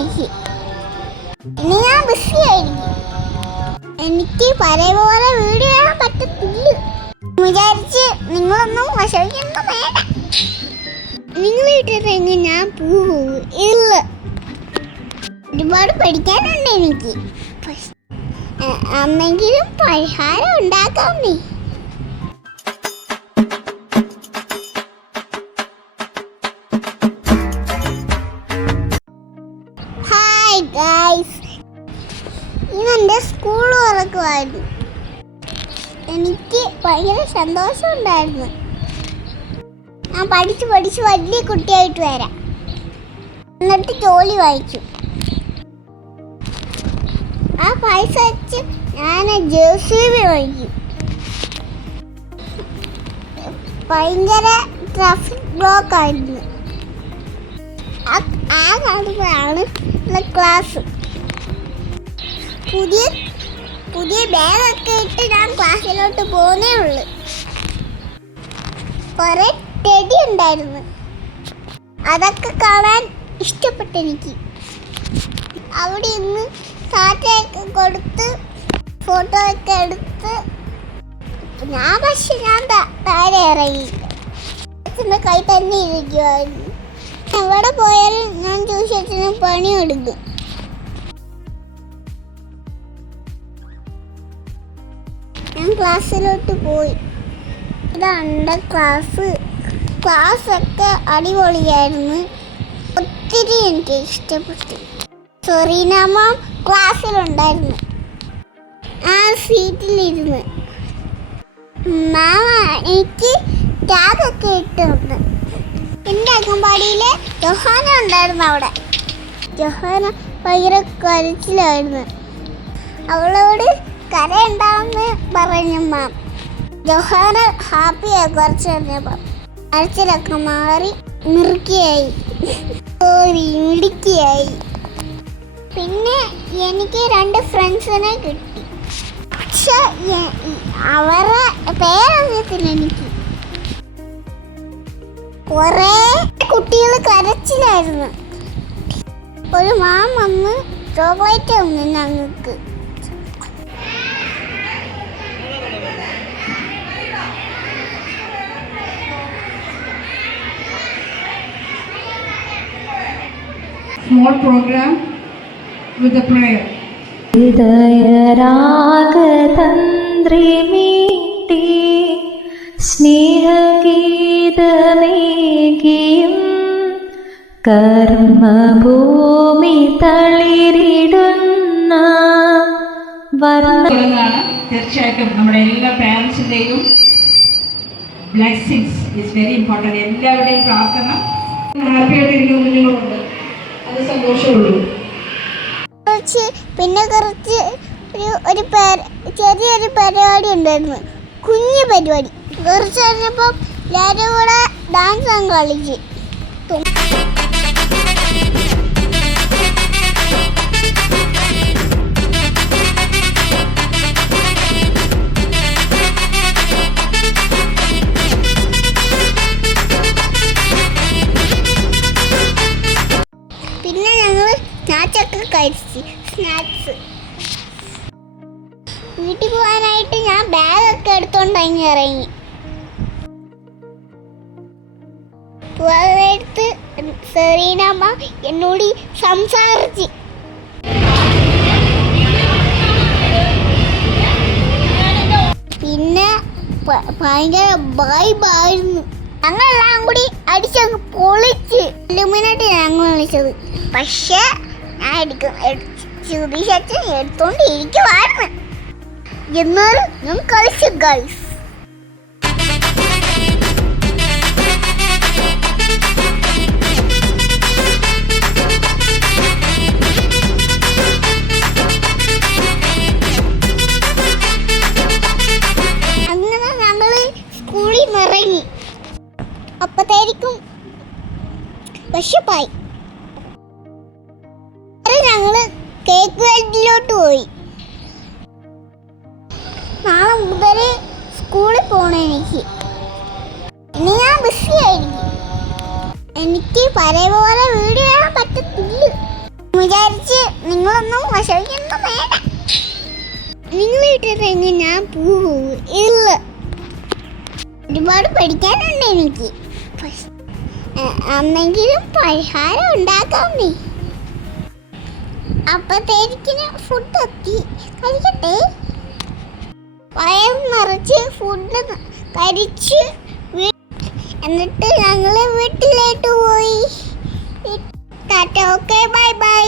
എനിക്ക്. ഇനി ഞാൻ ബിസി ആയിരിക്കും. എനിക്ക് പഴയ പോലെ വീഡിയോ ചെയ്യാൻ പറ്റത്തില്ല. വിചാരിച്ച് നിങ്ങളൊന്നും വിഷമിക്കൊന്നും വേണ്ട. നിങ്ങൾ ഇട്ടിട്ടെങ്കിൽ ഞാൻ പോകും ഇല്ല. ഒരുപാട് പഠിക്കാനുണ്ട് എനിക്ക്. അന്നെങ്കിലും പരിഹാരം ഉണ്ടാക്കാം നീ ഇന്ന് എന്റെ സ്കൂൾ തുറക്കുമായിരുന്നു. എനിക്ക് ഭയങ്കര സന്തോഷമുണ്ടായിരുന്നു. ഞാൻ പഠിച്ച് പഠിച്ച് വലിയ കുട്ടിയായിട്ട് വരാം. എന്നിട്ട് ജോലി വായിച്ചു ആ പൈസ വെച്ച് ഞാൻ ജേഴ്സി വാങ്ങിക്കും ഭയങ്കര ട്രാഫിക് ബ്ലോക്ക് ആയിരുന്നു ആ കാണുമ്പോഴാണ് ക്ലാസ്. പുതിയ പുതിയ ബാഗൊക്കെ ഇട്ട് ഞാൻ ക്ലാസ്സിലോട്ട് പോകുന്നേ ഉള്ളു. കുറെ ടെടി ഉണ്ടായിരുന്നു. അതൊക്കെ കാണാൻ ഇഷ്ടപ്പെട്ടു എനിക്ക് അവിടെ ഇന്ന് സാറ്റയൊക്കെ കൊടുത്ത് ഫോട്ടോ ഒക്കെ എടുത്ത് ഞാൻ പക്ഷെ ഞാൻ താഴെ ഇറങ്ങി. കൈ തന്നെ ഇരിക്കുമായിരുന്നു എവിടെ പോയാലും ഞാൻ ട്യൂഷത്തിന് പണിയെടുക്കും. ഞാൻ ക്ലാസ്സിലോട്ട് പോയി. ഇതാണ് എന്റെ ക്ലാസ്. ക്ലാസ്സൊക്കെ അടിപൊളിയായിരുന്നു. ഒത്തിരി എനിക്ക് ഇഷ്ടപ്പെട്ടു. സെറീന ക്ലാസ്സിലുണ്ടായിരുന്നു. ആ സീറ്റിലിരുന്ന്. മാമ എനിക്ക് ടാഗൊക്കെ ഇട്ടുണ്ട് എന്റെ അംഗൻവാടിയിൽ ജൊഹാന ഉണ്ടായിരുന്നു അവിടെ. ജൊഹാന ഭയങ്കര കരച്ചിലായിരുന്നു. അവളോട് കരയുണ്ടാവുമെന്ന് പറഞ്ഞു മാം. ജൊഹാന ഹാപ്പിയായി കുറച്ച് കഴിഞ്ഞപ്പോൾ കരച്ചിലൊക്കെ മാറി മിറുക്കിയായി. ഇടുക്കിയായി പിന്നെ എനിക്ക് രണ്ട് ഫ്രണ്ട്സിനെ കിട്ടി. പക്ഷെ അവരുടെ പേരറിയത്തില്ല എനിക്ക്. കുറേ കുട്ടികൾ കരച്ചിലായിരുന്നു. ഒരു മാം വന്ന് ചോക്ലേറ്റ് തന്നു ഞങ്ങൾക്ക്. Small program with a prayer. ഹൃദയരാഗതന്ത്രിമീട്ടി സ്നേഹഗീതമേകിയും കർമ്മഭൂമി തളിരിടുന്ന തീർച്ചയായിട്ടും നമ്മുടെ എല്ലാ പാരൻസിന്റെയും ബ്ലെസ്സിങ്സ് ഇസ് വെരി ഇമ്പോർട്ടന്റ് എല്ലാവരുടെയും പ്രാർത്ഥന. ഹാപ്പി ആയിട്ടിരിക്കുന്ന കുഞ്ഞുങ്ങളുണ്ട് കുറച്ച് പിന്നെ കുറച്ച് ഒരു ഒരു ചെറിയൊരു പരിപാടി ഉണ്ടായിരുന്നു. കുഞ്ഞു പരിപാടി. കുറച്ച് കഴിഞ്ഞപ്പോൾ എല്ലാവരും കൂടെ ഡാൻസ് കളിച്ച്. കഴിച്ച് സ്നാക്സ് വീട്ടിൽ പോകാനായിട്ട് ഞാൻ ബാഗൊക്കെ എടുത്തോണ്ട് അങ്ങ് ഇറങ്ങി. പോകാനായിട്ട് സെറീനമ്മ എന്നോട് സംസാരിച്ച്. പിന്നെ ഭയങ്കര ബായിരുന്നു ഞങ്ങളെല്ലാം കൂടി അടിച്ചങ്ങ് പൊളിച്ച്. ലുമിനായിട്ട് ഞങ്ങൾ വിളിച്ചത് പക്ഷേ ഞാൻ ഇരിക്കുവായിരുന്നു കളിച്ചു അപ്പത്തേക്കും വിശപ്പായി. വേൾഡിലോട്ട് പോയി. നാളെ മുതൽ സ്കൂളിൽ പോകണം എനിക്ക്. ഇനി ഞാൻ ബിസി ആയിരിക്കും. എനിക്ക് പഴയ പോലെ വീഡിയോ ചെയ്യാൻ പറ്റത്തില്ല. വിചാരിച്ച് നിങ്ങളൊന്നും വിഷമിക്കുന്ന വേണ്ട. നിങ്ങൾ ഇട്ടിട്ടെങ്കിൽ ഞാൻ പോകും ഇല്ല. ഒരുപാട് പഠിക്കാനുണ്ട് എനിക്ക്. അന്നെങ്കിലും പരിഹാരം ഉണ്ടാക്കാം നീ അപ്പത്തേക്കിന് ഫുഡ് എത്തി. കഴിക്കട്ടെ. വയർ നിറച്ച് ഫുഡ് കഴിച്ച് എന്നിട്ട് ഞങ്ങൾ വീട്ടിലേക്ക് പോയി. Tata okay bye bye